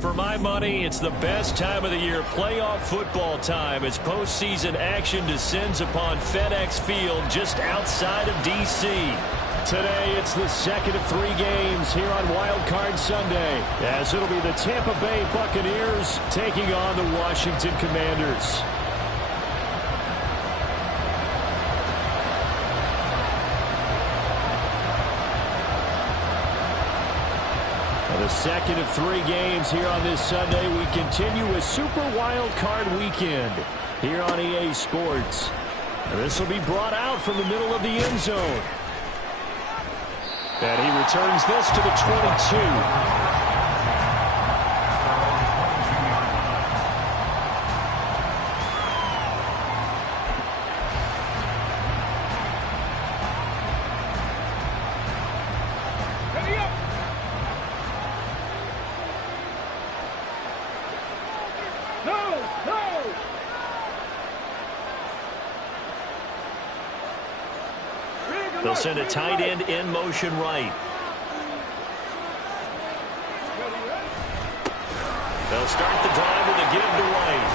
For my money, it's the best time of the year, playoff football time, as postseason action descends upon FedEx Field just outside of D.C. Today, it's the second of 3 games here on Wild Card Sunday, as it'll be the Tampa Bay Buccaneers taking on the Washington Commanders. The second of 3 games here on this Sunday. We continue with Super Wild Card Weekend here on EA Sports. This will be brought out from the middle of the end zone. And he returns this to the 22. They'll send a tight end in motion right. They'll start the drive with a give to White.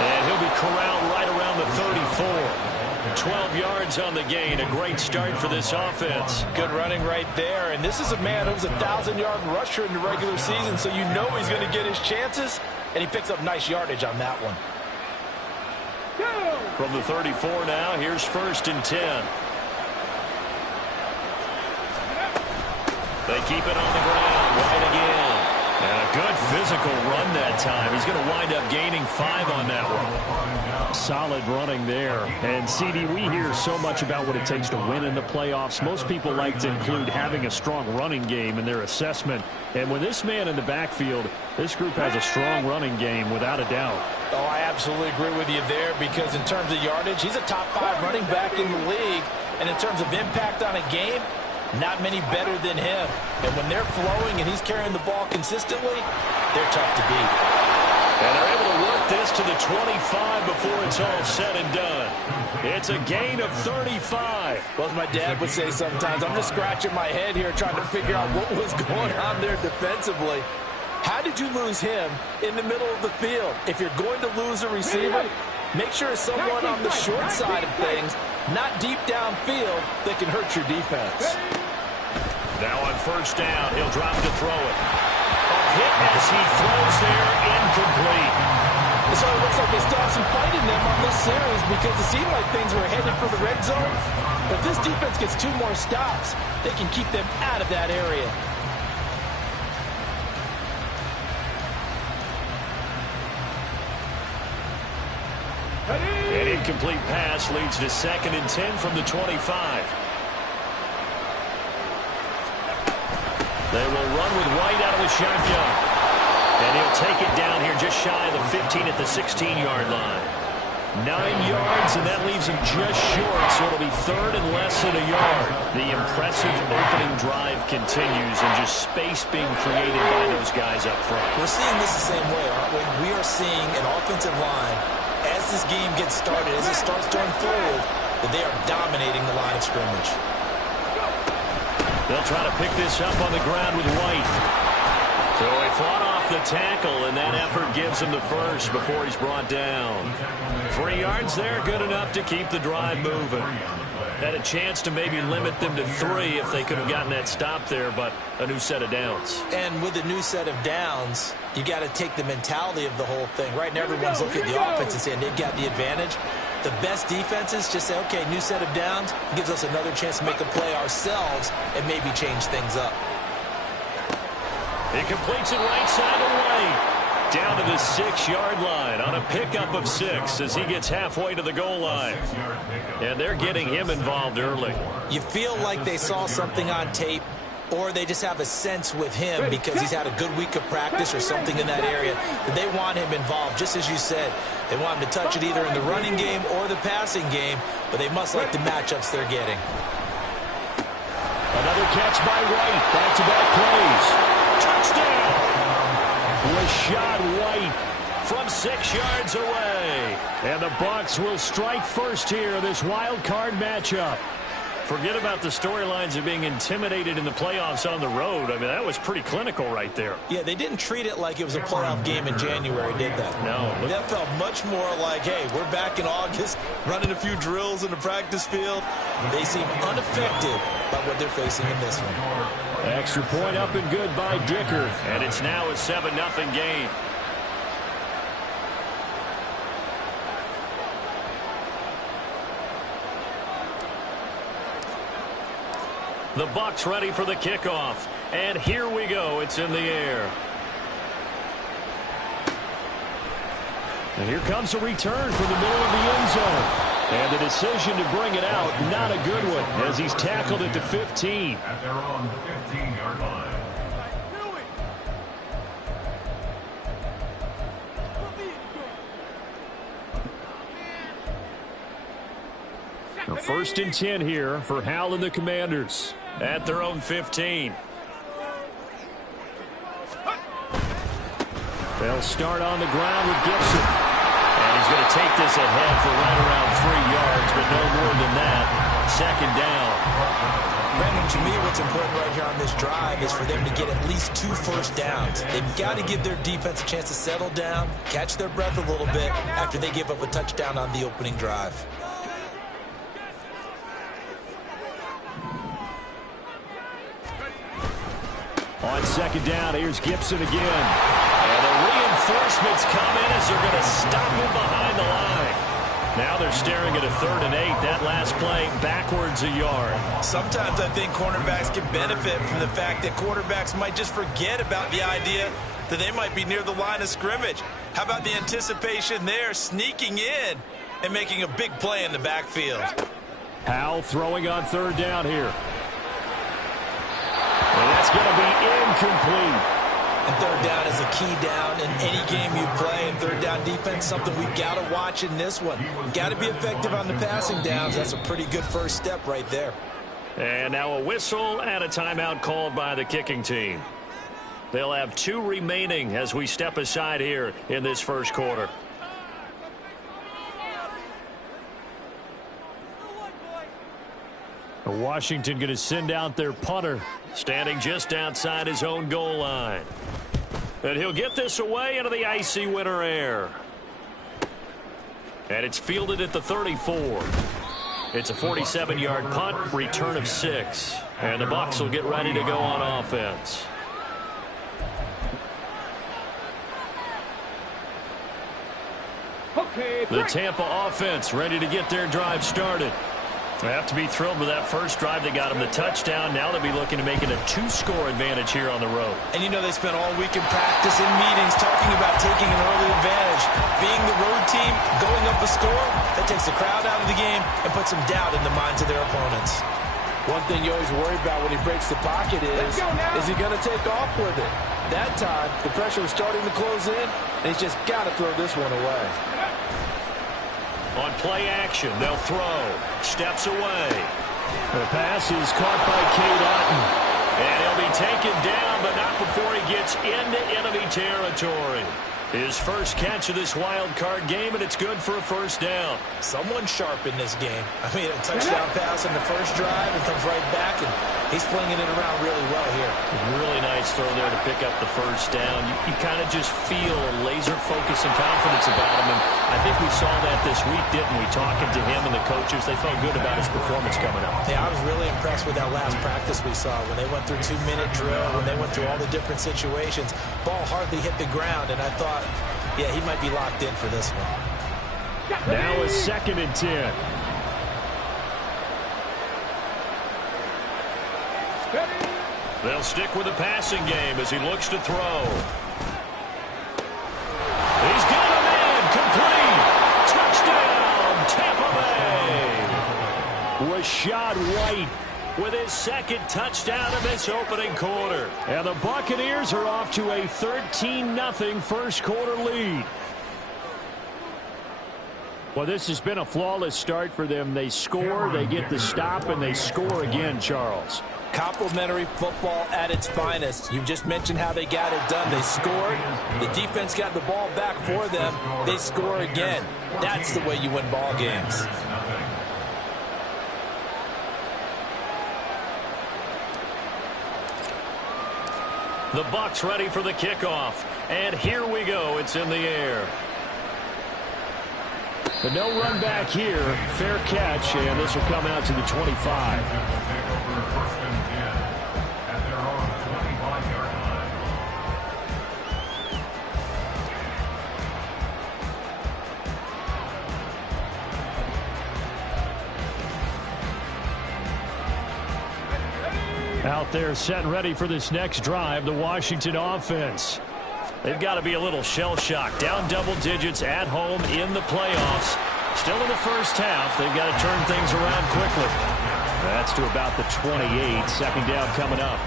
And he'll be corralled right around the 34. 12 yards on the gain. A great start for this offense. Good running right there. And this is a man who was a 1,000-yard rusher in the regular season, so you know he's going to get his chances. And he picks up nice yardage on that one. From the 34 now, here's 1st and 10. They keep it on the ground, right again. And a good physical run that time. He's going to wind up gaining 5 on that one. Solid running there. And, CD, we hear so much about what it takes to win in the playoffs. Most people like to include having a strong running game in their assessment. And with this man in the backfield, this group has a strong running game without a doubt. Oh, I absolutely agree with you there, because in terms of yardage, he's a top 5 running back in the league. And in terms of impact on a game, not many better than him. And when they're flowing and he's carrying the ball consistently, they're tough to beat. And they're able to work this to the 25 before it's all said and done. It's a gain of 35. Well, as my dad would say sometimes, I'm just scratching my head here trying to figure out what was going on there defensively. How did you lose him in the middle of the field? If you're going to lose a receiver, make sure it's someone on the short side of things, not deep downfield, that can hurt your defense. Now on 1st down, he'll drop to throw it. A hit as he throws there, incomplete. So it looks like they still have some fight in them on this series, because it seemed like things were headed for the red zone. But if this defense gets 2 more stops, they can keep them out of that area. An incomplete pass leads to 2nd and 10 from the 25. They will run with White out of the shotgun. And he'll take it down here just shy of the 15 at the 16-yard line. 9 yards, and that leaves him just short, so it'll be 3rd and less than a yard. The impressive opening drive continues, and just space being created by those guys up front. We're seeing this the same way, aren't we? We are seeing an offensive line, as this game gets started, as it starts to unfold, that they are dominating the line of scrimmage. They'll try to pick this up on the ground with White. So he fought off the tackle, and that effort gives him the first before he's brought down. 3 yards there, good enough to keep the drive moving. Had a chance to maybe limit them to 3 if they could have gotten that stop there, but a new set of downs. And with a new set of downs, you got to take the mentality of the whole thing. Right now, everyone's looking at the offense and saying they've got the advantage. The best defenses just say, okay, new set of downs, gives us another chance to make a play ourselves and maybe change things up. He completes it right side away. Down to the 6-yard line on a pickup of 6 as he gets halfway to the goal line. And they're getting him involved early. You feel like they saw something on tape, or they just have a sense with him because he's had a good week of practice or something in that area that they want him involved. Just as you said, they want him to touch it either in the running game or the passing game, but they must like the matchups they're getting. Another catch by White. Back-to-back plays. Touchdown! Rashad White from 6 yards away. And the Bucs will strike first here in this wild card matchup. Forget about the storylines of being intimidated in the playoffs on the road. I mean, that was pretty clinical right there. Yeah, they didn't treat it like it was a playoff game in January, did they? No. That felt much more like, hey, we're back in August, running a few drills in the practice field. They seem unaffected by what they're facing in this one. Extra point up and good by Dicker. And it's now a 7-0 game. The Bucs ready for the kickoff. And here we go. It's in the air. And here comes a return from the middle of the end zone. And the decision to bring it out, not a good one, as he's tackled at the 15. At their own 15-yard line. Now 1st and 10 here for Hal and the Commanders at their own 15. They'll start on the ground with Gibson. And he's going to take this ahead for right around 3 yards, but no more than that. 2nd down. Brandon, to me, what's important right here on this drive is for them to get at least 2 first downs. They've got to give their defense a chance to settle down, catch their breath a little bit after they give up a touchdown on the opening drive. On 2nd down, here's Gibson again. And the reinforcements come in as they're going to stop him behind the line. Now they're staring at a 3rd and 8. That last play backwards a yard. Sometimes I think cornerbacks can benefit from the fact that quarterbacks might just forget about the idea that they might be near the line of scrimmage. How about the anticipation there, sneaking in and making a big play in the backfield? Howell throwing on 3rd down here. And that's going to be incomplete. And 3rd down is a key down in any game you play. And 3rd down defense, something we've got to watch in this one. Got to be effective on the passing downs. That's a pretty good first step right there. And now a whistle and a timeout called by the kicking team. They'll have 2 remaining as we step aside here in this first quarter. Washington going to send out their punter, standing just outside his own goal line. And he'll get this away into the icy winter air. And it's fielded at the 34. It's a 47-yard punt, return of 6. And the Bucs will get ready to go on offense. The Tampa offense ready to get their drive started. They have to be thrilled with that first drive. They got him the touchdown. Now they'll be looking to make it a 2-score advantage here on the road. And you know they spent all week in practice, in meetings, talking about taking an early advantage. Being the road team, going up a score, that takes the crowd out of the game and puts some doubt in the minds of their opponents. One thing you always worry about when he breaks the pocket is he going to take off with it? That time, the pressure was starting to close in, and he's just got to throw this one away. On play action, they'll throw. Steps away. The pass is caught by Cade Otton. And he'll be taken down, but not before he gets into enemy territory. His first catch of this wild card game, and it's good for a first down. Someone sharp in this game. I mean, a touchdown pass on the first drive and comes right back, and he's flinging it around really well here. Really nice throw there to pick up the first down. You kind of just feel a laser focus and confidence about him, and I think we saw that this week, didn't we? Talking to him and the coaches, they felt good about his performance coming up. Yeah, I was really impressed with that last practice we saw when they went through 2-minute drill, when they went through all the different situations. Ball hardly hit the ground, and I thought, yeah, he might be locked in for this one. Now a 2nd and 10. They'll stick with the passing game as he looks to throw. He's got a man complete. Touchdown, Tampa Bay. Rashad White with his 2nd touchdown of this opening quarter. And the Buccaneers are off to a 13-0 first quarter lead. Well, this has been a flawless start for them. They score, they get the stop, and they score again, Charles. Complimentary football at its finest. You just mentioned how they got it done. They scored. The defense got the ball back for them. They score again. That's the way you win ball games. The Bucs ready for the kickoff. And here we go. It's in the air. But no run back here. Fair catch, and this will come out to the 25. Out there set and ready for this next drive, the Washington offense. They've got to be a little shell-shocked. Down double digits at home in the playoffs. Still in the first half. They've got to turn things around quickly. That's to about the 28. 2nd down coming up.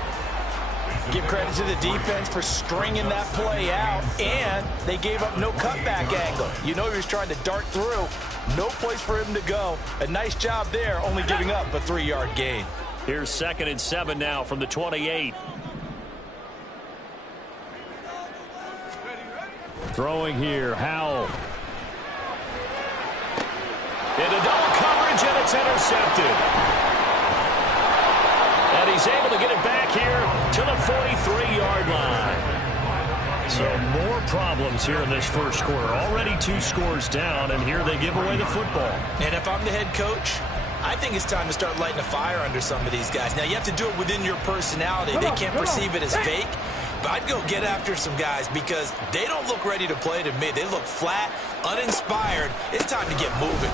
Give credit to the defense for stringing that play out, and they gave up no cutback angle. You know he was trying to dart through. No place for him to go. A nice job there, only giving up a 3-yard gain. Here's 2nd and 7 now from the 28. Throwing here, Howell. Into double coverage, and it's intercepted. And he's able to get it back here to the 43-yard line. So more problems here in this first quarter. Already 2 scores down, and here they give away the football. And if I'm the head coach, I think it's time to start lighting a fire under some of these guys. Now, you have to do it within your personality. They can't perceive it as fake. But I'd go get after some guys because they don't look ready to play to me. They look flat, uninspired. It's time to get moving.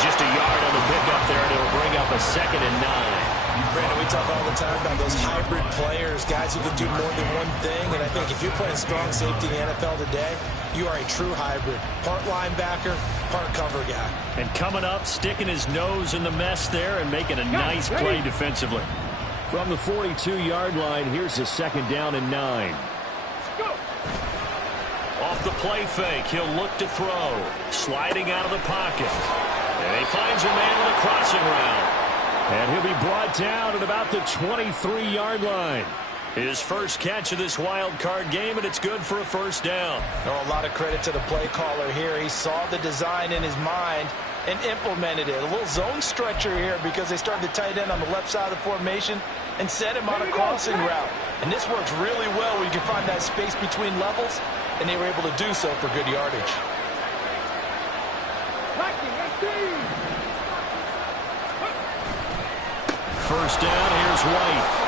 Just a yard on the pickup there, and it'll bring up a 2nd and 9. Brandon, we talk all the time about those hybrid players, guys who can do more than one thing. And I think if you're playing strong safety in the NFL today, you are a true hybrid. Part linebacker, part cover guy. And coming up, sticking his nose in the mess there and making a nice play defensively. From the 42-yard line, here's a 2nd down and 9. Off the play fake, he'll look to throw. Sliding out of the pocket. And he finds a man with a crossing route. And he'll be brought down at about the 23-yard line. His first catch of this wild card game, and it's good for a 1st down. Oh, a lot of credit to the play caller here. He saw the design in his mind and implemented it. A little zone stretcher here because they started the tight end on the left side of the formation and set him on a crossing route. And this works really well where you can find that space between levels, and they were able to do so for good yardage. First down, here's White.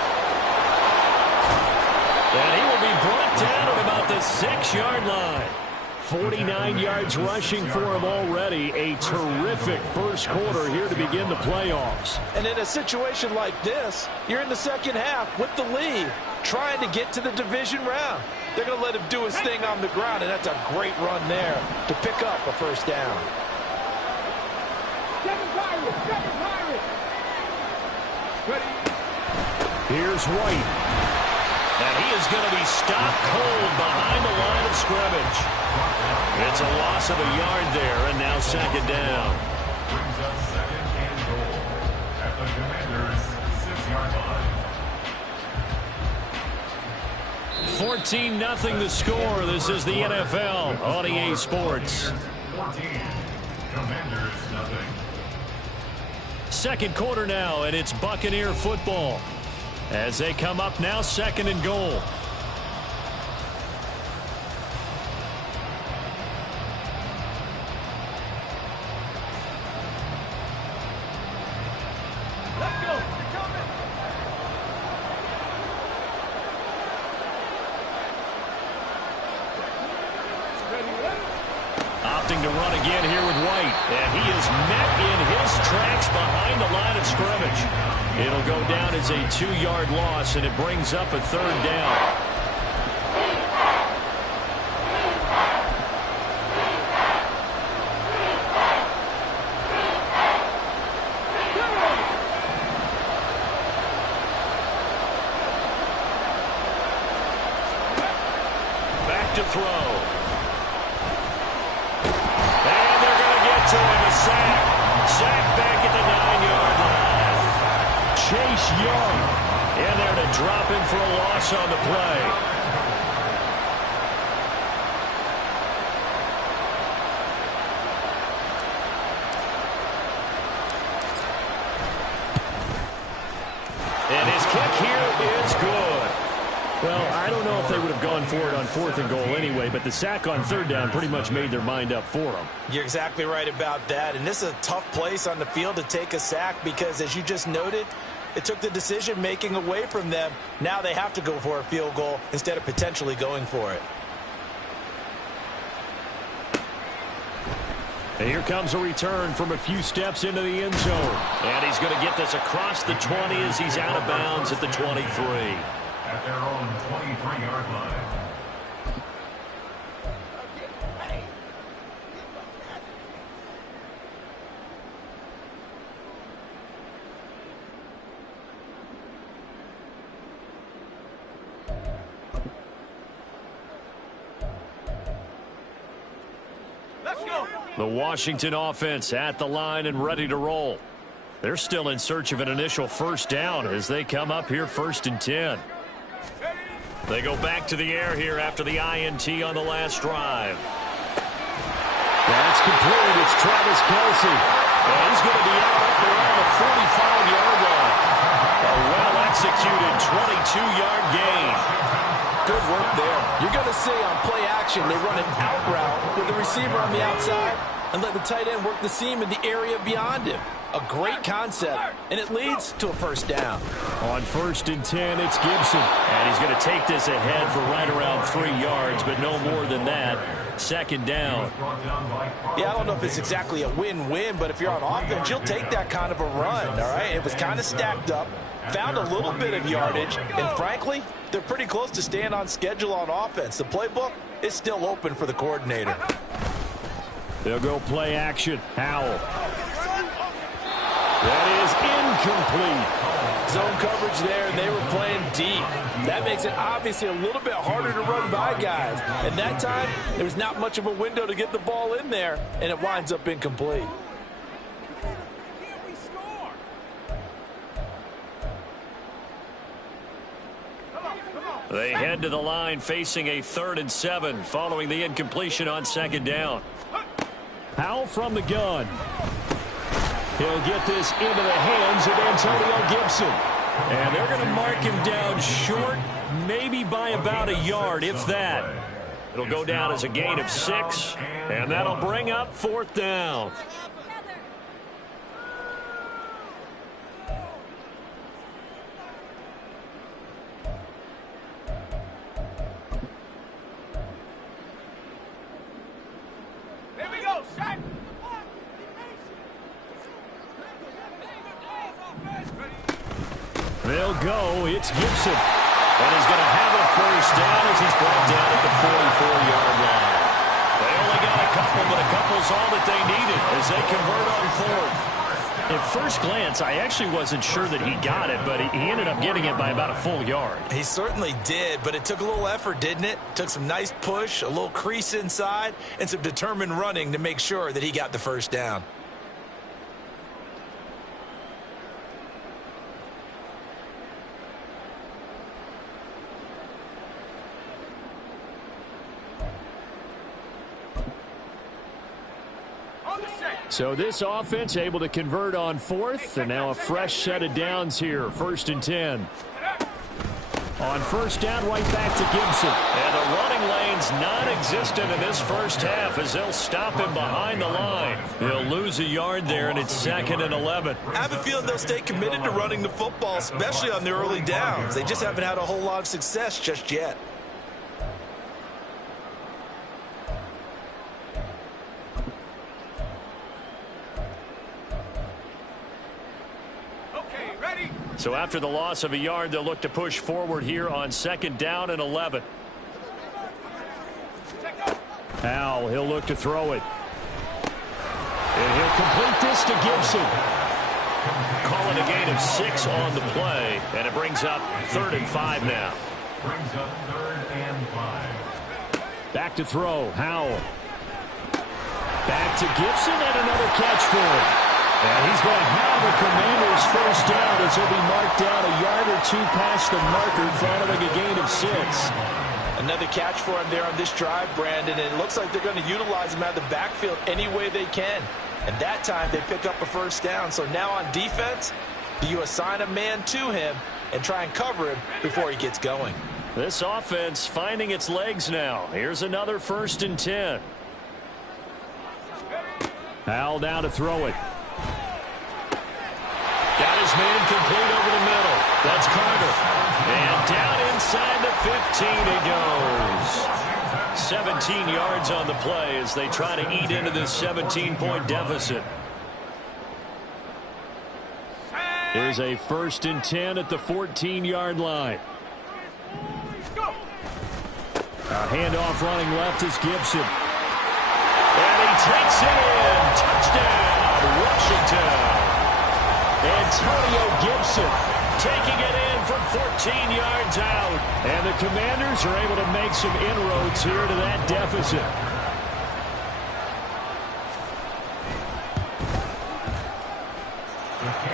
And he will be brought down at about the 6-yard line. 49 yards rushing for him already. A terrific first quarter here to begin the playoffs. And in a situation like this, you're in the second half with the lead, trying to get to the division round. They're going to let him do his thing on the ground, and that's a great run there to pick up a first down. Here's White. And he is going to be stopped cold behind the line of scrimmage. It's a loss of a yard there, and now 2nd down. Brings up 2nd and goal at the Commanders' 6-yard line. 14-0 the score. This is the NFL on EA Sports. 14. Commanders nothing. Second quarter now, and it's Buccaneer football. As they come up now, 2nd and goal. attempting to run again here with White. And he is met in his tracks behind the line of scrimmage. It'll go down as a 2-yard loss, and it brings up a 3rd down. To throw. And they're going to get to him. A sack. Sack back at the 9-yard line. Chase Young in there to drop him for a loss on the play. And his kick here is good. Well, I don't know if they would have gone for it on 4th and goal anyway, but the sack on 3rd down pretty much made their mind up for them. You're exactly right about that, and this is a tough place on the field to take a sack because, as you just noted, it took the decision-making away from them. Now they have to go for a field goal instead of potentially going for it. And here comes a return from a few steps into the end zone. And he's going to get this across the 20 as he's out of bounds at the 23. At their own 23-yard line. Let's go. The Washington offense at the line and ready to roll. They're still in search of an initial 1st down as they come up here 1st and 10. They go back to the air here after the INT on the last drive. That's complete. It's Travis Kelce. And he's going to be out up around the 45-yard line. A well-executed 22-yard gain. Good work there. You're going to see on play action, they run an out route with the receiver on the outside and let the tight end work the seam in the area beyond him. A great concept, and it leads to a 1st down. On 1st and 10, it's Gibson. And he's going to take this ahead for right around 3 yards, but no more than that. 2nd down. Yeah, I don't know if it's exactly a win-win, but if you're on offense, you'll take that kind of a run, all right? It was kind of stacked up, found a little bit of yardage, and frankly, they're pretty close to staying on schedule on offense. The playbook is still open for the coordinator. They'll go play action. Howell. That is incomplete. Zone coverage there, and they were playing deep. That makes it obviously a little bit harder to run by guys. And that time, there was not much of a window to get the ball in there, and it winds up incomplete. They head to the line facing a 3rd and 7 following the incompletion on 2nd down. Howell from the gun. He'll get this into the hands of Antonio Gibson. And they're going to mark him down short, maybe by about a yard, if that. It'll go down as a gain of 6, and that'll bring up 4th down. They'll go. It's Gibson. And he's going to have a 1st down as he's brought down at the 44-yard line. They only got a couple, but a couple's all that they needed as they convert on 4th. At first glance, I actually wasn't sure that he got it, but he ended up getting it by about a full yard. He certainly did, but it took a little effort, didn't it? Took some nice push, a little crease inside, and some determined running to make sure that he got the 1st down. So this offense able to convert on 4th, and now a fresh set of downs here, 1st and 10. On 1st down, right back to Gibson. And the running lane's non-existent in this 1st half as they'll stop him behind the line. He'll lose a yard there, and it's 2nd and 11. I have a feeling they'll stay committed to running the football, especially on the early downs. They just haven't had a whole lot of success just yet. So after the loss of a yard, they'll look to push forward here on 2nd down and 11. Howell, he'll look to throw it. And he'll complete this to Gibson. Calling a gain of 6 on the play, and it brings up 3rd and 5 now. Brings up 3rd and 5. Back to throw, Howell. Back to Gibson, and another catch for him. And he's going to have the Commanders' first down as he'll be marked down a yard or 2 past the marker following a gain of 6. Another catch for him there on this drive, Brandon, and it looks like they're going to utilize him out of the backfield any way they can. And that time they pick up a first down. So now on defense, do you assign a man to him and try and cover him before he gets going? This offense finding its legs now. Here's another 1st and 10. Howell down to throw it. Got his man complete over the middle. That's Carter. And down inside the 15 he goes. 17 yards on the play as they try to eat into this 17-point deficit. Here's a 1st and 10 at the 14-yard line. A handoff running left is Gibson. And he takes it in. Touchdown, Washington. Antonio Gibson taking it in from 14 yards out. And the Commanders are able to make some inroads here to that deficit.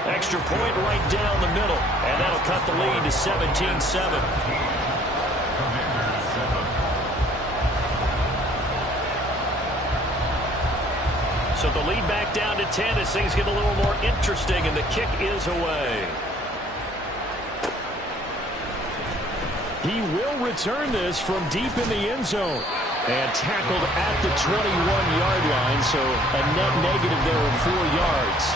Extra point right down the middle. And that'll cut the lead to 17-7. So the lead back down to 10 as things get a little more interesting, and the kick is away. He will return this from deep in the end zone. And tackled at the 21-yard line, so a net negative there of 4 yards.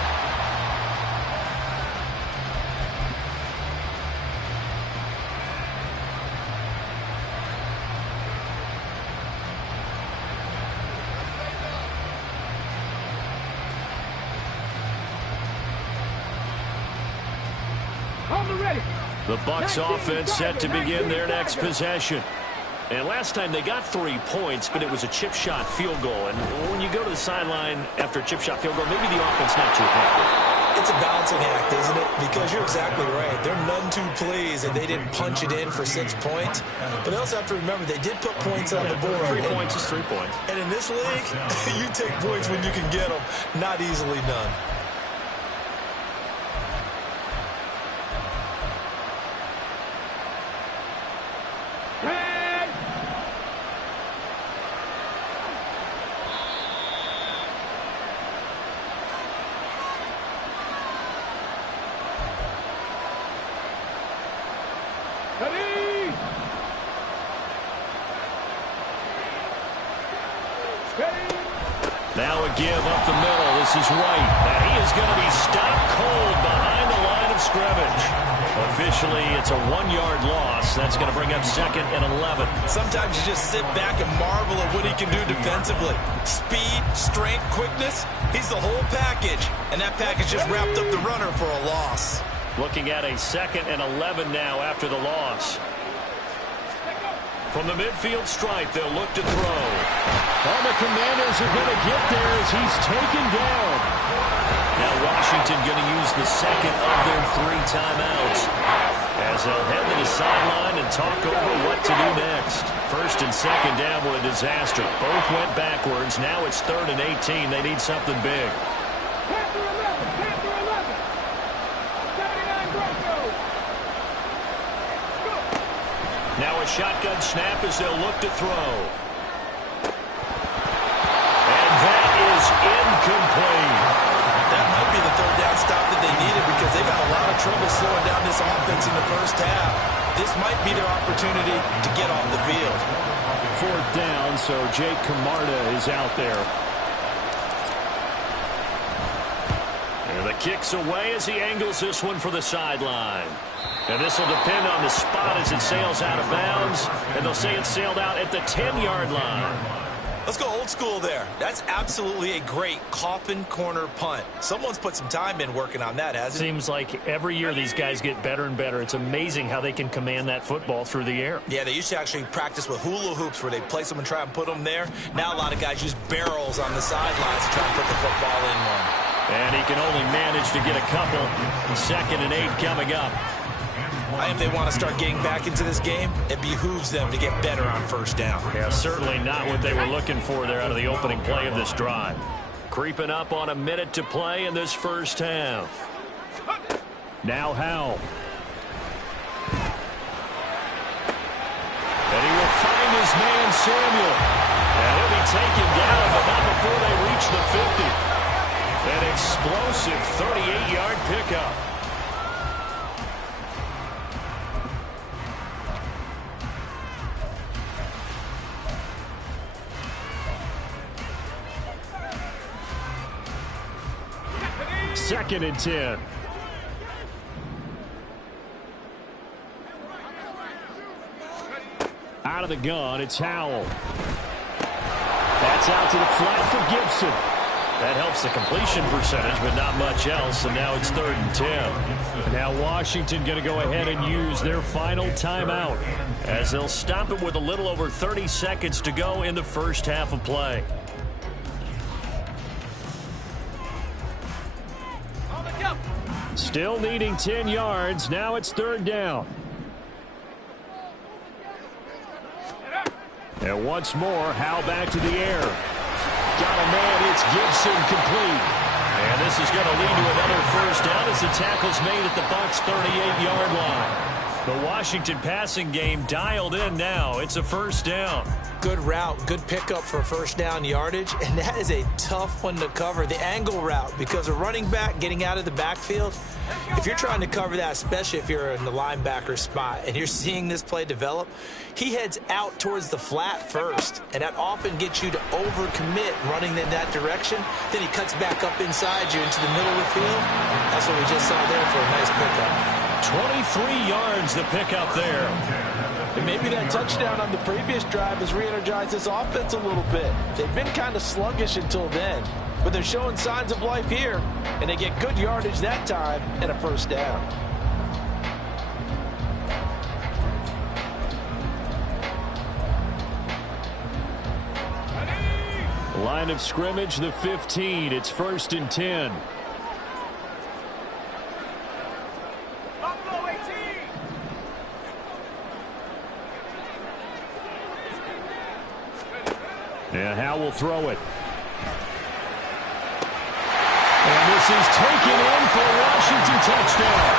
The Bucs offense set to begin their next possession. And last time they got 3 points, but it was a chip shot field goal. And when you go to the sideline after a chip shot field goal, maybe the offense not too happy. It's a balancing act, isn't it? Because you're exactly right. They're none too pleased that they didn't punch it in for 6 points. But they also have to remember they did put points on the board. 3 points is 3 points. And in this league, you take points when you can get them. Not easily done. Now a give up the middle. This is Wright. And he is going to be stopped cold behind the line of scrimmage. Officially, it's a 1-yard loss. That's going to bring up 2nd and 11. Sometimes you just sit back and marvel at what he can do defensively. Speed, strength, quickness. He's the whole package. And that package just wrapped up the runner for a loss. Looking at a 2nd and 11 now after the loss. From the midfield stripe, they'll look to throw. All the Commanders are going to get there as he's taken down. Now Washington going to use the 2nd of their 3 timeouts as they'll head to the sideline and talk over what to do next. 1st and 2nd down were a disaster. Both went backwards. Now it's 3rd and 18. They need something big. Now a shotgun snap as they'll look to throw. And that is incomplete. That might be the 3rd down stop that they needed because they've had a lot of trouble slowing down this offense in the first half. This might be their opportunity to get off the field. 4th down, so Jake Camarda is out there. And the kick's away as he angles this one for the sideline. And this will depend on the spot as it sails out of bounds. And they'll say it sailed out at the 10-yard line. Let's go old school there. That's absolutely a great coffin corner punt. Someone's put some time in working on that, hasn't it? Seems like every year these guys get better and better. It's amazing how they can command that football through the air. Yeah, they used to actually practice with hula hoops where they place them and try and put them there. Now a lot of guys use barrels on the sidelines to try and put the football in one. And he can only manage to get a couple. 2nd and 8 coming up. If they want to start getting back into this game, it behooves them to get better on first down. Yeah, certainly not what they were looking for there out of the opening play of this drive. Creeping up on a minute to play in this first half. Now Howell. And he will find his man Samuel. And he'll be taken down, but not before they reach the 50. An explosive 38-yard pickup. Second and 10. Out of the gun, it's Howell. That's out to the flat for Gibson. That helps the completion percentage, but not much else, and now it's 3rd and 10. Now Washington going to go ahead and use their final timeout as they'll stop it with a little over 30 seconds to go in the first half of play. Still needing 10 yards. Now it's 3rd down. And once more, Howell back to the air. Got a man. It's Gibson complete. And this is going to lead to another first down as the tackle's made at the Bucs' 38-yard line. The Washington passing game dialed in now. It's a first down. Good route, good pickup for first down yardage, and that is a tough one to cover, the angle route, because a running back getting out of the backfield, if you're trying to cover that, especially if you're in the linebacker spot and you're seeing this play develop, he heads out towards the flat first, and that often gets you to overcommit running in that direction. Then he cuts back up inside you into the middle of the field. That's what we just saw there for a nice pickup. 23 yards the pickup there. And maybe that touchdown on the previous drive has re-energized this offense a little bit. They've been kind of sluggish until then, but they're showing signs of life here, and they get good yardage that time and a first down. Line of scrimmage, the 15. It's 1st and 10. And Howell will throw it. And this is taken in for a Washington touchdown.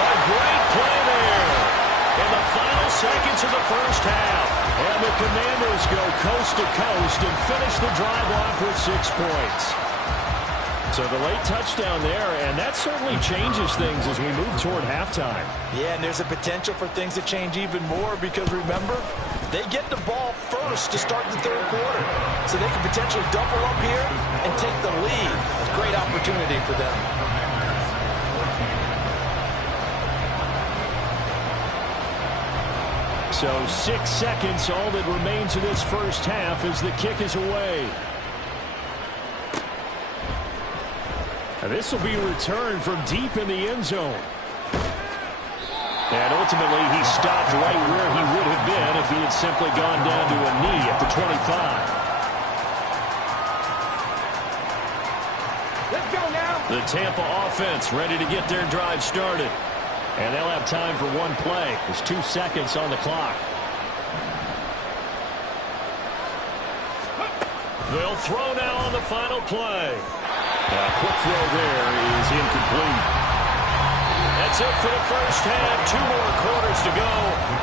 A great play there in the final seconds of the first half. And the Commanders go coast to coast and finish the drive off with 6 points. So the late touchdown there, and that certainly changes things as we move toward halftime. Yeah, and there's a potential for things to change even more because, remember, they get the ball first to start the 3rd quarter. So they can potentially double up here and take the lead. It's a great opportunity for them. So 6 seconds, all that remains of this first half as the kick is away. And this will be returned from deep in the end zone. And ultimately, he stopped right where he would have been if he had simply gone down to a knee at the 25. Let's go now. The Tampa offense ready to get their drive started. And they'll have time for one play. There's 2 seconds on the clock. They'll throw now on the final play. A quick throw there is incomplete. That's it for the first half. 2 more quarters to go.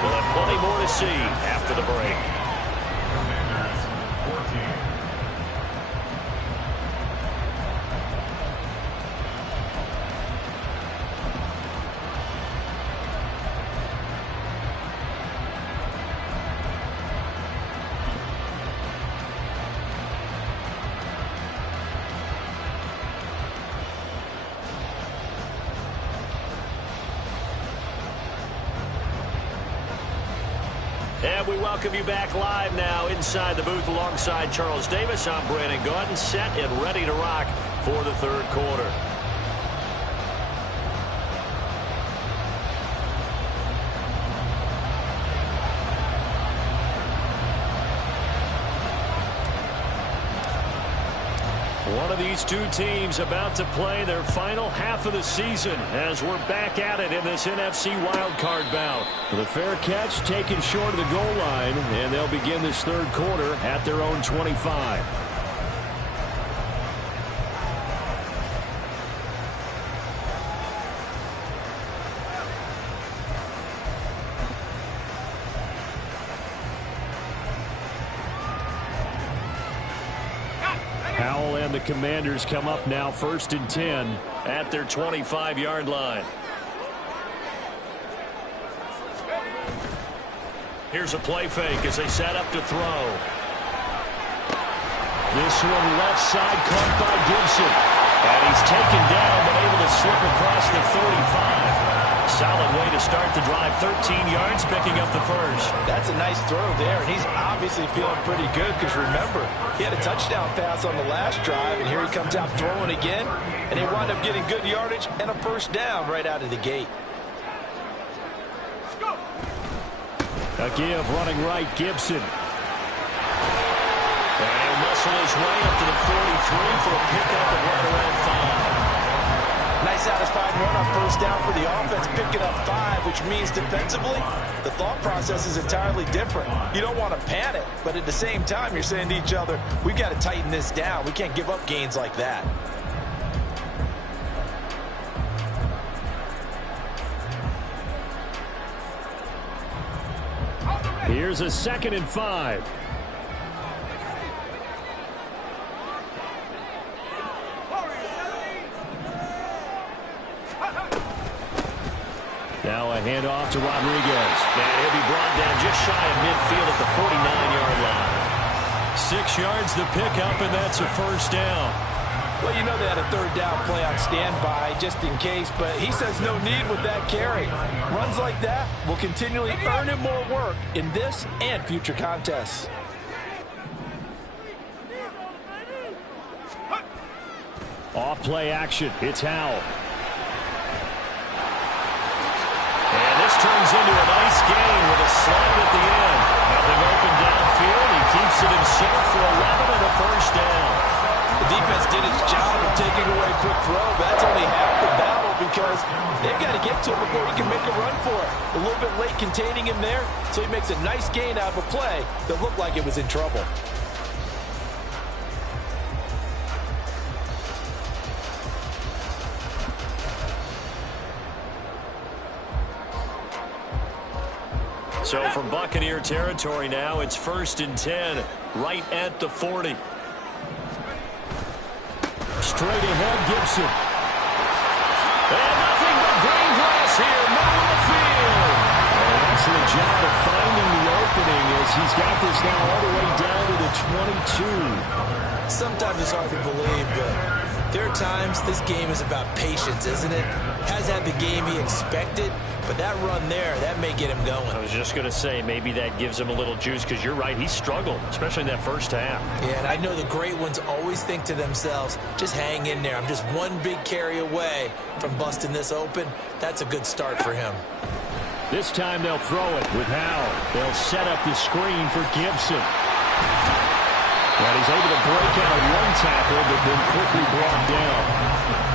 We'll have plenty more to see after the break. And we welcome you back live now inside the booth alongside Charles Davis. I'm Brandon Gaudin, set and ready to rock for the third quarter. One of these two teams about to play their final half of the season as we're back at it in this NFC wildcard bout. The fair catch taken short of the goal line, and they'll begin this third quarter at their own 25. And the Commanders come up now 1st and 10 at their 25-yard line. Here's a play fake as they set up to throw. This one left side caught by Gibson. And he's taken down but able to slip across the 35. Solid way to start the drive. 13 yards, picking up the first. That's a nice throw there, and he's obviously feeling pretty good because remember, he had a touchdown pass on the last drive, and here he comes out throwing again, and they wind up getting good yardage and a first down right out of the gate. A give running right, Gibson. And he'll muscle his way up to the 43 for a pickup of right around 5. Nice satisfying run on first down for the offense, picking up 5, which means defensively, the thought process is entirely different. You don't want to panic, but at the same time, you're saying to each other, we've got to tighten this down. We can't give up gains like that. Here's a 2nd and 5. Now a handoff to Rodriguez. And he'll be brought down just shy of midfield at the 49-yard line. 6 yards the pickup, and that's a first down. Well, you know they had a third down play on standby just in case, but he says no need with that carry. Runs like that will continually earn him more work in this and future contests. Off play action. It's Howell. Turns into a nice gain with a slide at the end. Nothing open downfield. He keeps it himself for 11 and a first down. The defense did its job of taking away a quick throw, but that's only half the battle because they've got to get to him before he can make a run for it. A little bit late containing him there, so he makes a nice gain out of a play that looked like it was in trouble. So from Buccaneer territory now, it's 1st and 10, right at the 40. Straight ahead, Gibson. And nothing but green grass here, middle of the field. And that's the job of finding the opening as he's got this now all the way down to the 22. Sometimes it's hard to believe, but there are times this game is about patience, isn't it? Has had the game he expected, but that run there, that may get him going. I was just going to say, maybe that gives him a little juice because you're right, he struggled, especially in that first half. Yeah, and I know the great ones always think to themselves, just hang in there. I'm just one big carry away from busting this open. That's a good start for him. This time they'll throw it with Howell. They'll set up the screen for Gibson. And he's able to break out of one tackle, but then quickly brought down.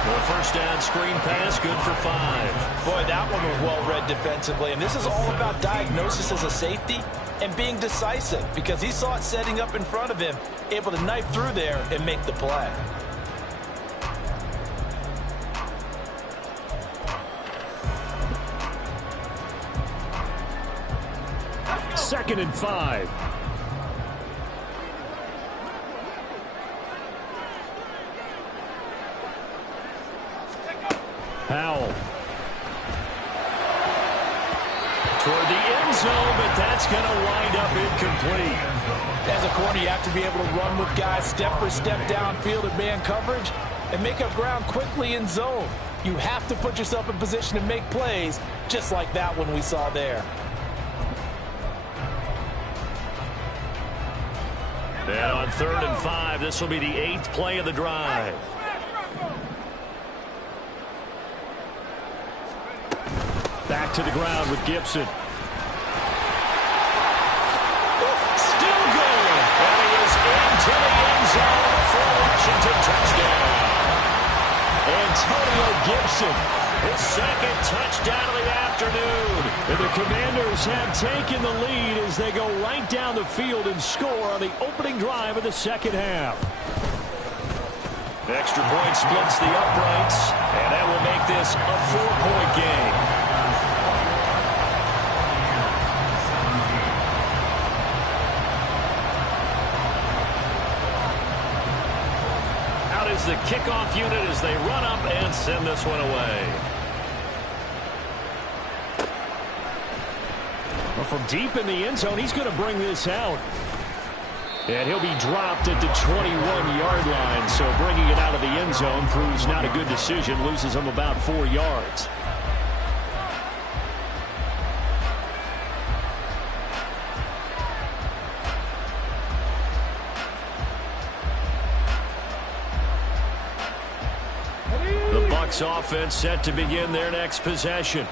Well, first down screen pass, good for 5. Boy, that one was well read defensively. And this is all about diagnosis as a safety and being decisive because he saw it setting up in front of him, able to knife through there and make the play. Second and 5. Howell. Toward the end zone, but that's going to wind up incomplete. As a corner, you have to be able to run with guys step for step downfield in man coverage and make up ground quickly in zone. You have to put yourself in position to make plays just like that one we saw there. And on 3rd and 5, this will be the 8th play of the drive. Back to the ground with Gibson. Still going. And he is into the end zone for a Washington touchdown. Antonio Gibson, his 2nd touchdown of the afternoon. And the Commanders have taken the lead as they go right down the field and score on the opening drive of the 2nd half. Extra point splits the uprights, and that will make this a 4-point game. Is the kickoff unit as they run up and send this one away. Well, from deep in the end zone, he's going to bring this out. And he'll be dropped at the 21-yard line, so bringing it out of the end zone proves not a good decision, loses him about 4 yards. Offense set to begin their next possession.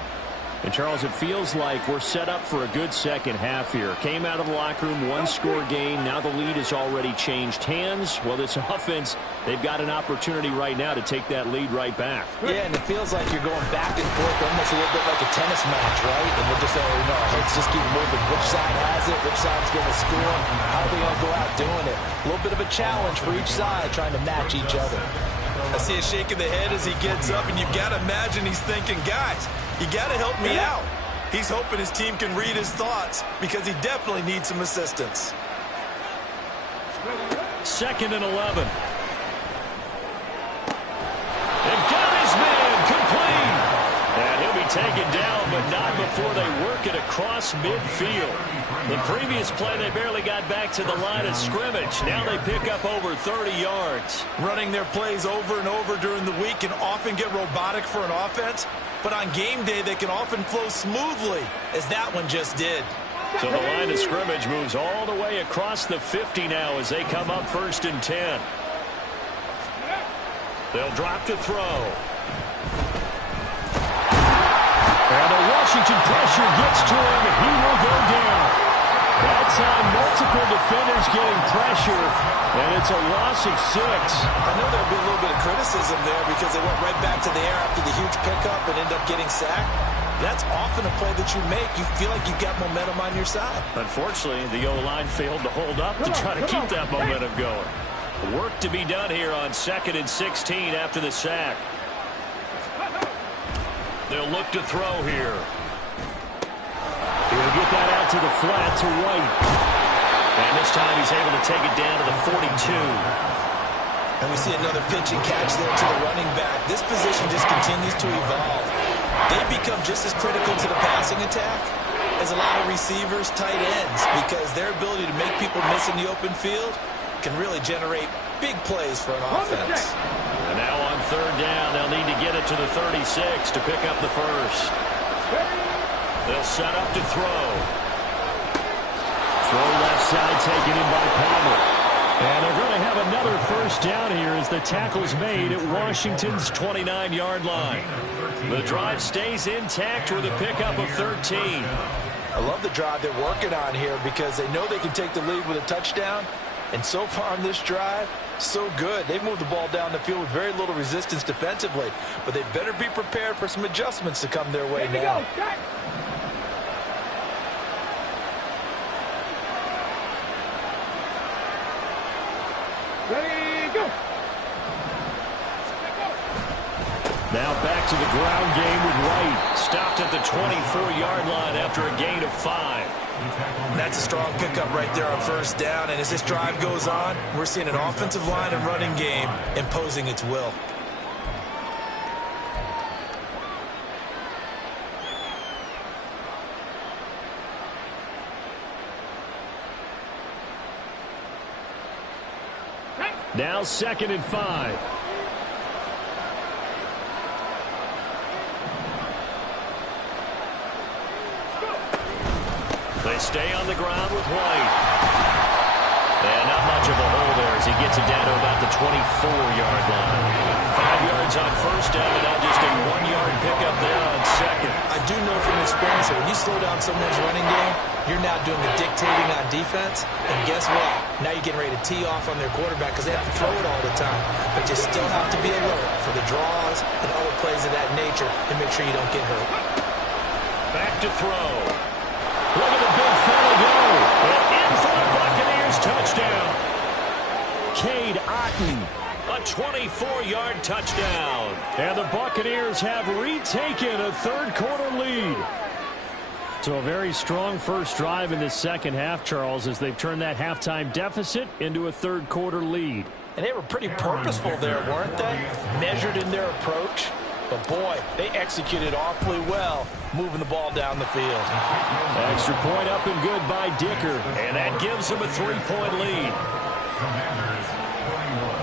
And Charles, it feels like we're set up for a good second half here. Came out of the locker room, 1-score gain. Now the lead has already changed hands. Well, this offense, they've got an opportunity right now to take that lead right back. Yeah, and it feels like you're going back and forth, almost a little bit like a tennis match, right? And we're just saying, you know, our heads just keep moving. Which side has it? Which side's going to score? How are they going to go out doing it? A little bit of a challenge for each side, trying to match each other. I see a shake of the head as he gets up, and you've got to imagine he's thinking, guys, you got to help me out. He's hoping his team can read his thoughts because he definitely needs some assistance. 2nd and 11. And got his man complete. And he'll be taken down, but not before they work it across midfield. The previous play, they barely got back to the line of scrimmage. Now they pick up over 30 yards. Running their plays over and over during the week can often get robotic for an offense, but on game day they can often flow smoothly, as that one just did. So the line of scrimmage moves all the way across the 50 now as they come up 1st and 10. They'll drop to throw. And the Washington pressure gets to him. He will go down. That time, multiple defenders getting pressure, and it's a loss of 6. I know there'll be a little bit of criticism there because they went right back to the air after the huge pickup and end up getting sacked. That's often a play that you make. You feel like you've got momentum on your side. Unfortunately, the O-line failed to hold up to try to keep that momentum going. Work to be done here on 2nd and 16 after the sack. They'll look to throw here. He'll get that out to the flat to White. And this time he's able to take it down to the 42. And we see another pitch and catch there to the running back. This position just continues to evolve. They become just as critical to the passing attack as a lot of receivers, tight ends, because their ability to make people miss in the open field can really generate big plays for an offense. And now on 3rd down, they'll need to get it to the 36 to pick up the first. They'll set up to throw. Throw left side taken in by Palmer. And they're going to have another 1st down here as the tackle's made at Washington's 29-yard line. The drive stays intact with a pickup of 13. I love the drive they're working on here because they know they can take the lead with a touchdown. And so far on this drive, so good. They've moved the ball down the field with very little resistance defensively. But they better be prepared for some adjustments to come their way now. Ready, go. Now back to the ground game with White. Stopped at the 24-yard line after a gain of 5. That's a strong pickup right there on 1st down. And as this drive goes on, we're seeing an offensive line and running game imposing its will. Now 2nd and 5. They stay on the ground with White. And not much of a hole there as he gets it down to about the 24-yard line. 5 yards on first down, and now just a 1-yard pickup there on second. I do know from experience that when you slow down someone's running game, you're now doing the dictating on defense. And guess what? Now you're getting ready to tee off on their quarterback because they have to throw it all the time. But you still have to be alert for the draws and other plays of that nature and make sure you don't get hurt. Back to throw. Look at the big fella go. And in for the Buccaneers touchdown. Cade Otton, a 24-yard touchdown. And the Buccaneers have retaken a third-quarter lead. So a very strong first drive in this second half, Charles, as they've turned that halftime deficit into a third-quarter lead. And they were pretty purposeful there, weren't they? Measured in their approach. But, boy, they executed awfully well moving the ball down the field. Extra point up and good by Dicker. And that gives them a 3-point lead. Commanders 21.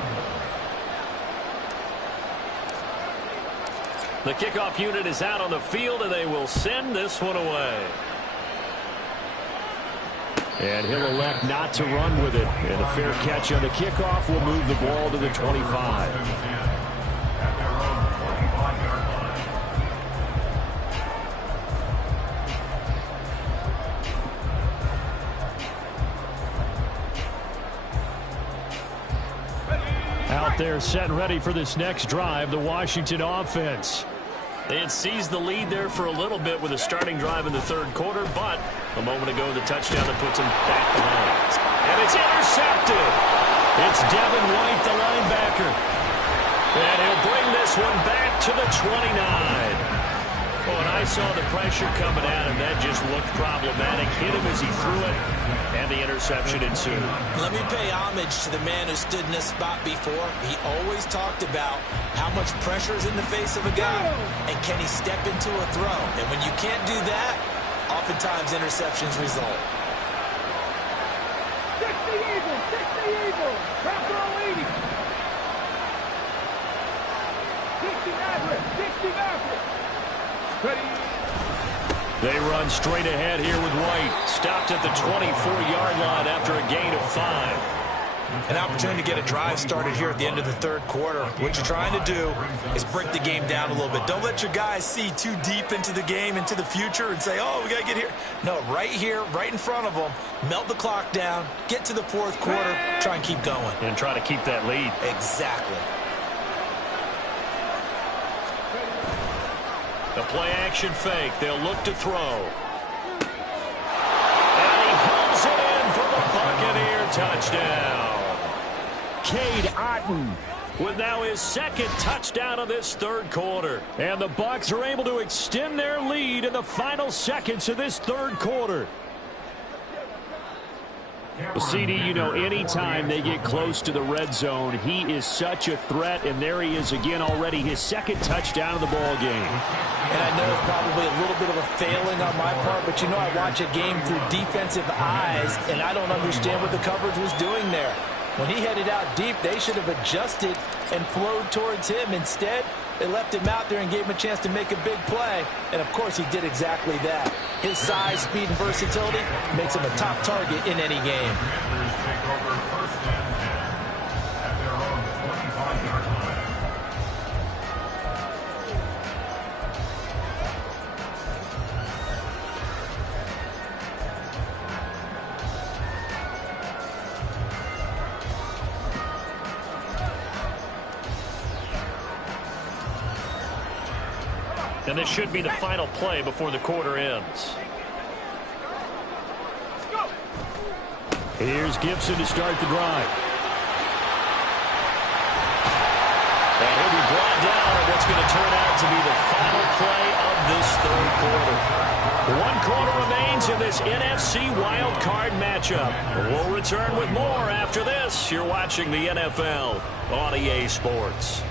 The kickoff unit is out on the field, and they will send this one away. And he'll elect not to run with it. And a fair catch on the kickoff will move the ball to the 25. Out there set and ready for this next drive, the Washington offense. They had seized the lead there for a little bit with a starting drive in the third quarter, but a moment ago the touchdown that puts them back behind. And it's intercepted. It's Devin White, the linebacker. And he'll bring this one back to the 29. Oh, and I saw the pressure coming at him. That just looked problematic. Hit him as he threw it, and the interception ensued. Let me pay homage to the man who stood in this spot before. He always talked about how much pressure is in the face of a guy, and can he step into a throw. And when you can't do that, oftentimes interceptions result. 60 Eagles, 60 Eagles, top row 80. 60 Maverick, 60 Maverick. They run straight ahead here with White. Stopped at the 24-yard line after a gain of 5. An opportunity to get a drive started here at the end of the third quarter. What you're trying to do is break the game down a little bit. Don't let your guys see too deep into the game, into the future, and say, oh, we got to get here. No, right here, right in front of them, melt the clock down, get to the fourth quarter, try and keep going. And try to keep that lead. Exactly. The play-action fake. They'll look to throw. And he pulls it in for the Buccaneer touchdown. Cade Otton with now his second touchdown of this third quarter. And the Bucs are able to extend their lead in the final seconds of this third quarter. Well, CD, you know, anytime they get close to the red zone, he is such a threat, and there he is again already, his second touchdown of the ball game. And I know it's probably a little bit of a failing on my part, but you know I watch a game through defensive eyes, and I don't understand what the coverage was doing there. When he headed out deep, they should have adjusted and flowed towards him. Instead, they left him out there and gave him a chance to make a big play. And, of course, he did exactly that. His size, speed, and versatility makes him a top target in any game. Commanders take over first and 10 at their own 25-yard line. And this should be the final play before the quarter ends. Here's Gibson to start the drive. And he'll be brought down at what's going to turn out to be the final play of this third quarter. 1 quarter remains in this NFC wild card matchup. We'll return with more after this. You're watching the NFL on EA Sports.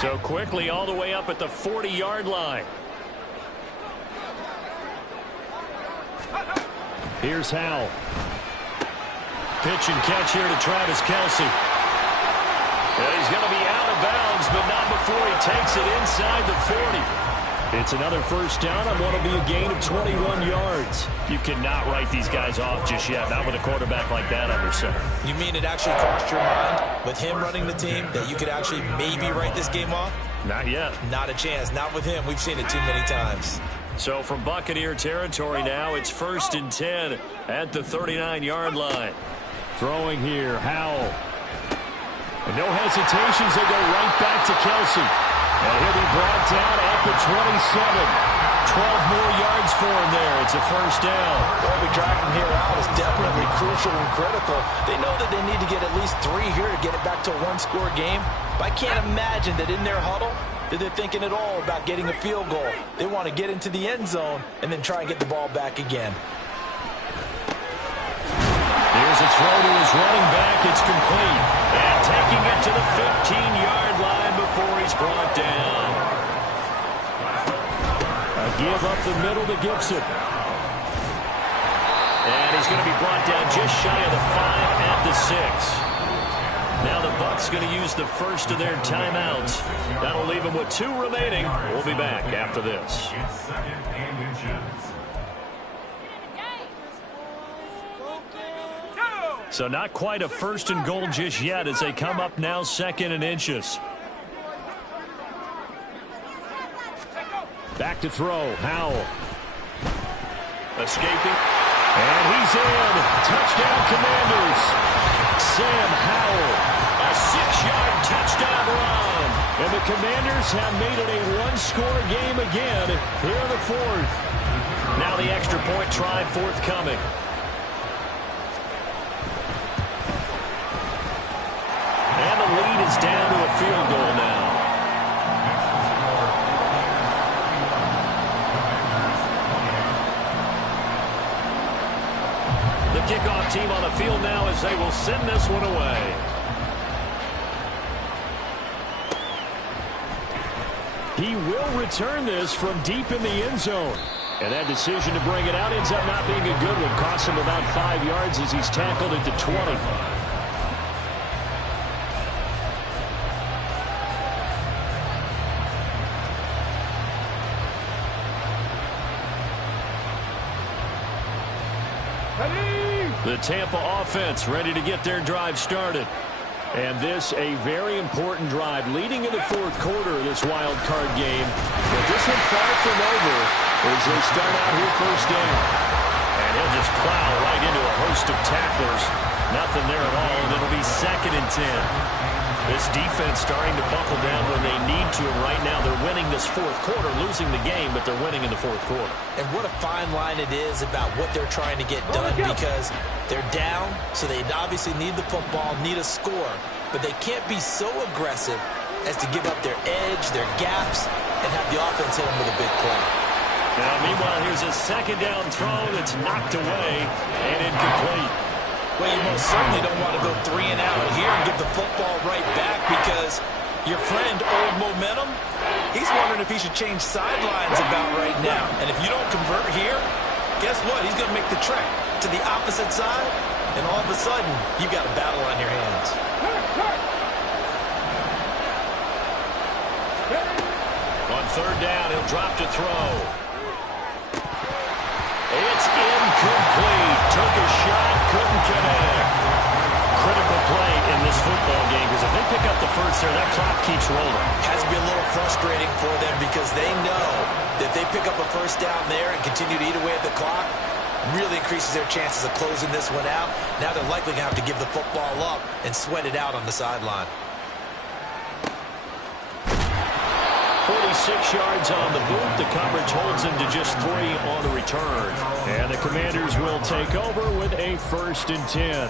So quickly all the way up at the 40-yard line. Here's Howell. Pitch and catch here to Travis Kelce. And he's going to be out of bounds, but not before he takes it inside the 40. It's another first down on what will be a gain of 21 yards. You cannot write these guys off just yet, not with a quarterback like that under center. You mean it actually crossed your mind with him running the team that you could actually maybe write this game off? Not yet. Not a chance. Not with him. We've seen it too many times. So from Buccaneer territory now, it's 1st and 10 at the 39-yard line. Throwing here, Howell. And no hesitations, they go right back to Kelce. And he'll be brought down at the 27. 12 more yards for him there. It's a first down. Every drive from here out is definitely crucial and critical. They know that they need to get at least 3 here to get it back to a one-score game. But I can't imagine that in their huddle that they're thinking at all about getting a field goal. They want to get into the end zone and then try and get the ball back again. Here's a throw to his running back. It's complete. And taking it to the 15-yard line before he's brought down. A give up the middle to Gibson. And he's going to be brought down just shy of the 5 at the 6. Now the Bucs going to use the first of their timeouts. That'll leave them with 2 remaining. We'll be back after this. It's 2nd and inches. So not quite a 1st and goal just yet as they come up now 2nd and inches. Back to throw. Howell. Escaping. And he's in. Touchdown, Commanders. Sam Howell. A 6-yard touchdown run. And the Commanders have made it a one-score game again here in the 4th. Now the extra point try forthcoming. And the lead is down to a field goal now. The kickoff team on the field now as they will send this one away. He will return this from deep in the end zone. And that decision to bring it out ends up not being a good one. Costs him about 5 yards as he's tackled at the 20. The Tampa offense ready to get their drive started. And this a very important drive leading in the 4th quarter of this wild card game. But this one far from over as they start out here first down. And he'll just plow right into a host of tacklers. Nothing there at all, and it'll be 2nd and 10. This defense starting to buckle down when they need to, and right now they're winning this 4th quarter, losing the game, but they're winning in the 4th quarter. And what a fine line it is about what they're trying to get done, because they're down, so they obviously need the football, need a score, but they can't be so aggressive as to give up their edge, their gaps, and have the offense hit them with a big play. Now, meanwhile, here's a 2nd down throw that's knocked away and incomplete. Well, you most certainly don't want to go 3 and out here and get the football right back, because your friend, Old Momentum, he's wondering if he should change sidelines about right now. And if you don't convert here, guess what? He's going to make the trek to the opposite side, and all of a sudden, you've got a battle on your hands. On 3rd down, he'll drop to throw. It's incomplete. Took a shot, couldn't connect. Critical play in this football game, because if they pick up the first there, that clock keeps rolling. Has to be a little frustrating for them, because they know that if they pick up a first down there and continue to eat away at the clock, really increases their chances of closing this one out. Now they're likely going to have to give the football up and sweat it out on the sideline. 46 yards on the boot. The coverage holds him to just 3 on the return. And the Commanders will take over with a 1st and 10.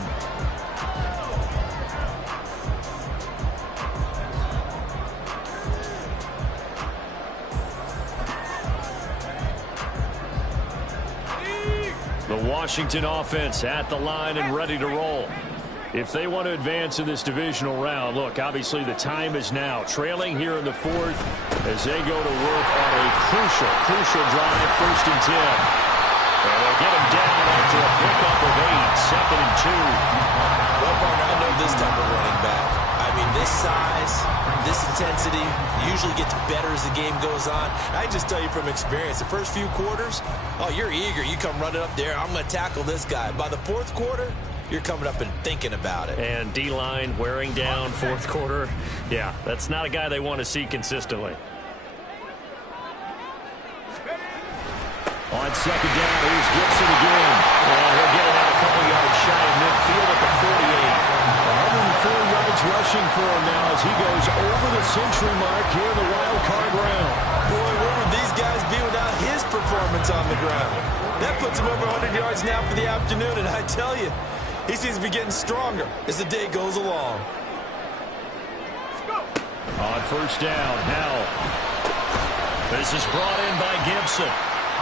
The Washington offense at the line and ready to roll. If they want to advance in this divisional round, look, obviously the time is now. Trailing here in the 4th as they go to work on a crucial drive, 1st and 10. And they'll get him down after a pickup of 8, 2nd and 2. Well, partner, I know this type of running back. I mean, this size, this intensity usually gets better as the game goes on. I just tell you from experience, the first few quarters, oh, you're eager. You come running up there, I'm going to tackle this guy. By the fourth quarter, you're coming up and thinking about it. And D-line wearing down fourth quarter. Yeah, that's not a guy they want to see consistently. On second down, here's Gibson again. And he'll get it out a couple yards shy of midfield at the 48. 104 yards rushing for him now as he goes over the century mark here in the wild card round. Boy, where would these guys be without his performance on the ground? That puts him over 100 yards now for the afternoon, and I tell you, he seems to be getting stronger as the day goes along. On first down, Howell. This is brought in by Gibson.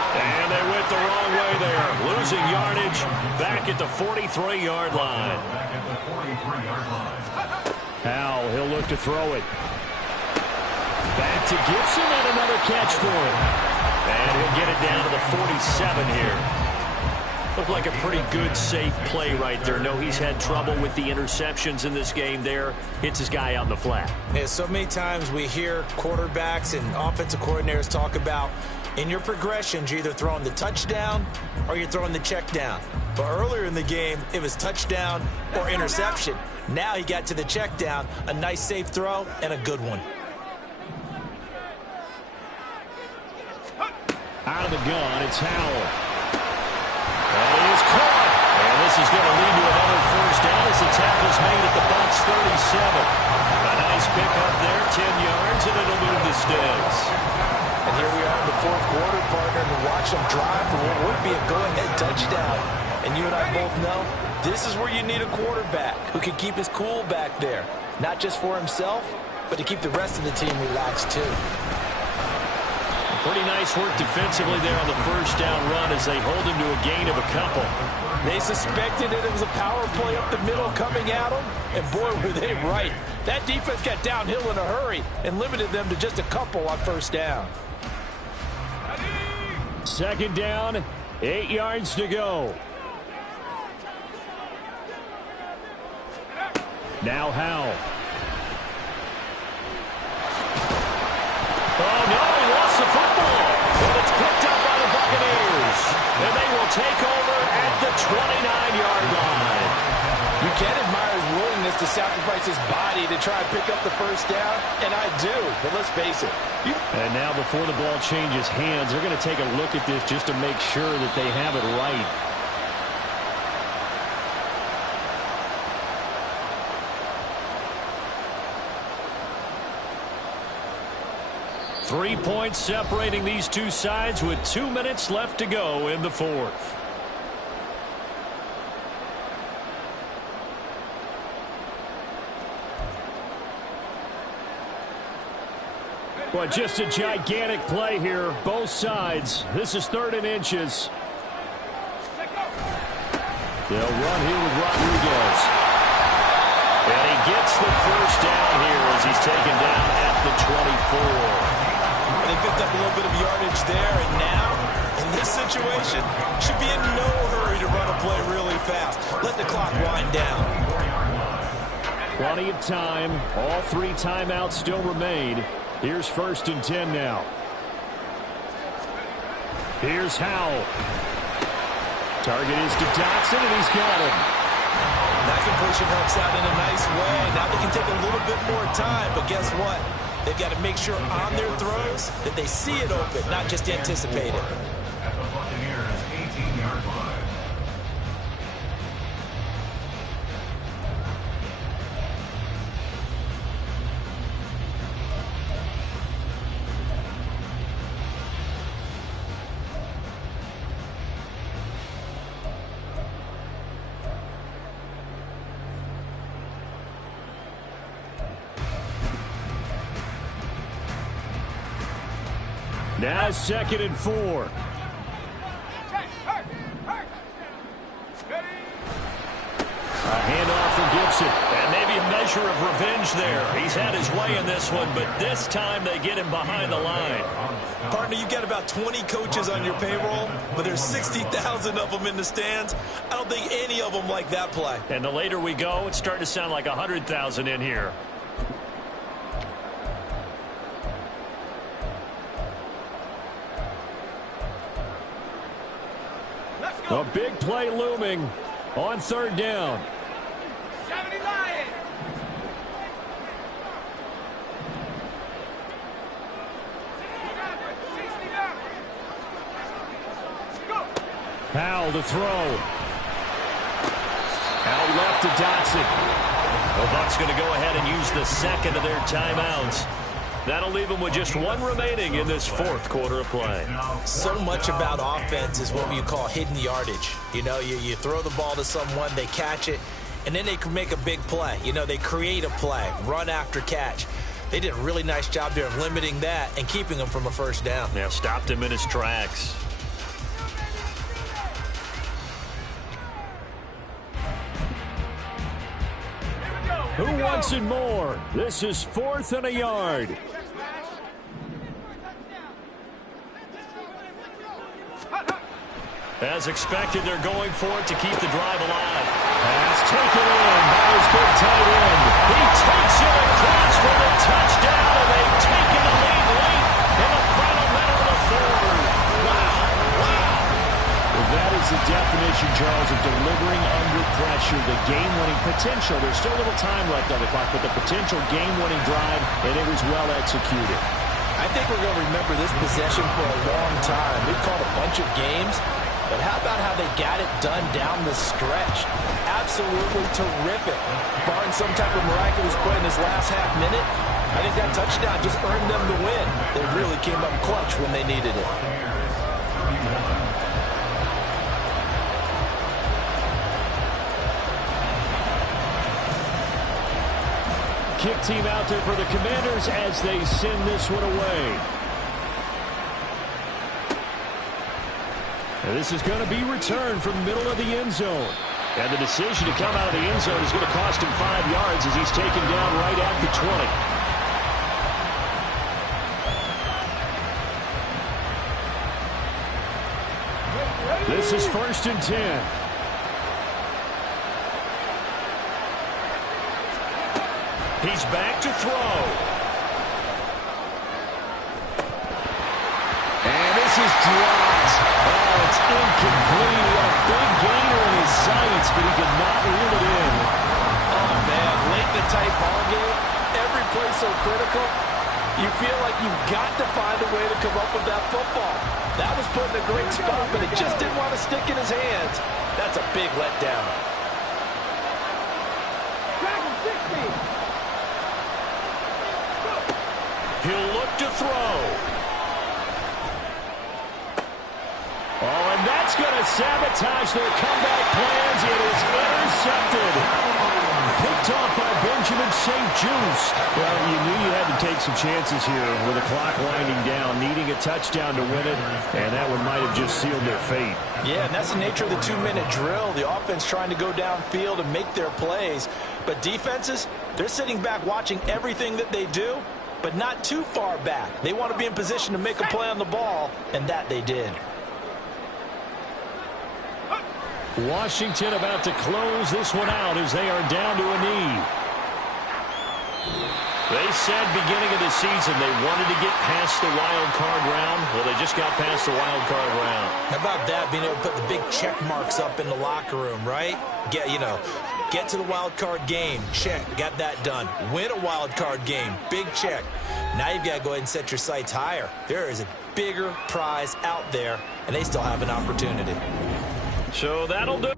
And they went the wrong way there. Losing yardage back at the 43-yard line. Howell, he'll look to throw it. Back to Gibson and another catch for him. And he'll get it down to the 47 here. Looked like a pretty good, safe play right there. No, he's had trouble with the interceptions in this game there. Hits his guy out in the flat. Yeah, so many times we hear quarterbacks and offensive coordinators talk about in your progressions, you're either throwing the touchdown or you're throwing the check down. But earlier in the game, it was touchdown or interception. Now he got to the check down, a nice safe throw, and a good one. Out of the gun, it's Howell. And he is caught. And this is going to lead to another first down as the tackle's made at the Bucs 37. A nice pickup there, 10 yards, and it'll move the sticks. And here we are in the fourth quarter, partner, to watch them drive for what would be a go-ahead touchdown. And you and I both know this is where you need a quarterback who can keep his cool back there. Not just for himself, but to keep the rest of the team relaxed too. Pretty nice work defensively there on the first down run as they hold him to a gain of a couple. They suspected it was a power play up the middle coming at them, and boy, were they right. That defense got downhill in a hurry and limited them to just a couple on first down. Second down, 8 yards to go. Now Howell. Oh, no, he lost the football. And it's picked up by the Buccaneers. And they will take over at the 29-yard line. You can admire his willingness to sacrifice his body to try and pick up the first down, and I do, but let's face it. And now before the ball changes hands, they're going to take a look at this just to make sure that they have it right. Three points separating these two sides with 2 minutes left to go in the fourth. Well, just a gigantic play here, both sides. This is 3rd and inches. They'll run here with Rodriguez. And he gets the first down here as he's taken down at the 24. They picked up a little bit of yardage there, and now, in this situation, should be in no hurry to run a play really fast. Let the clock wind down. Plenty of time. All 3 timeouts still remain. Here's 1st and 10 now. Here's Howell. Target is to Dotson, and he's got him. That completion helps out in a nice way. Now they can take a little bit more time, but guess what? They've got to make sure on their throws that they see it open, not just anticipate it. At the Buccaneers' 18-yard line. Now 2nd and 4. A handoff for Gibson. And maybe a measure measure of revenge there. He's had his way in this one, but this time they get him behind the line. Partner, you got about 20 coaches on your payroll, but there's 60,000 of them in the stands. I don't think any of them like that play. And the later we go, it's starting to sound like 100,000 in here. A big play looming on third down. 79. Powell to throw. Out left to Dotson. The Bucs going to go ahead and use the second of their timeouts. That'll leave them with just one remaining in this fourth quarter of play. So much about offense is what you call hidden yardage. You know, you throw the ball to someone, they catch it, and then they can make a big play. You know, they create a play, run after catch. They did a really nice job there of limiting that and keeping him from a first down. Yeah, stopped him in his tracks. Who wants it more? This is 4th and a yard. As expected, they're going for it to keep the drive alive. Pass taken in by his big tight end. He takes it across for the touchdown, and they've taken the lead late in the final minute of the third. Wow. Well, that is the definition, Charles, of delivering under pressure. The game-winning potential. There's still a little time left on the clock, but the potential game-winning drive, and it was well executed. I think we're going to remember this possession for a long time. We've called a bunch of games, but how about how they got it done down the stretch? Absolutely terrific. Barring some type of miraculous play in this last half minute, I think that touchdown just earned them the win. They really came up clutch when they needed it. Kick team out there for the Commanders as they send this one away. And this is going to be returned from middle of the end zone. And the decision to come out of the end zone is going to cost him 5 yards as he's taken down right at the 20. This is 1st and 10. He's back to throw. And this is dropped. Oh, it's incomplete. He had a big gainer in his sights, but he could not reel it in. Oh, man, late in the tight ball game, every play so critical, you feel like you've got to find a way to come up with that football. That was put in a great spot, but it just didn't want to stick in his hands. That's a big letdown. Dragon 60. He'll look to throw. Oh, and that's going to sabotage their comeback plans. It is intercepted. Picked off by Benjamin St. Just. Well, you knew you had to take some chances here with the clock winding down, needing a touchdown to win it, and that one might have just sealed their fate. Yeah, and that's the nature of the 2-minute drill. The offense trying to go downfield and make their plays. But defenses, they're sitting back watching everything that they do, but not too far back. They want to be in position to make a play on the ball, and that they did. Washington about to close this one out as they are down to a knee. They said beginning of the season they wanted to get past the wild card round. Well, they just got past the wild card round. How about that, being able to put the big check marks up in the locker room, right? Get to the wild card game, check, got that done. Win a wild card game, big check. Now you've got to go ahead and set your sights higher. There is a bigger prize out there, and they still have an opportunity. So that'll do it.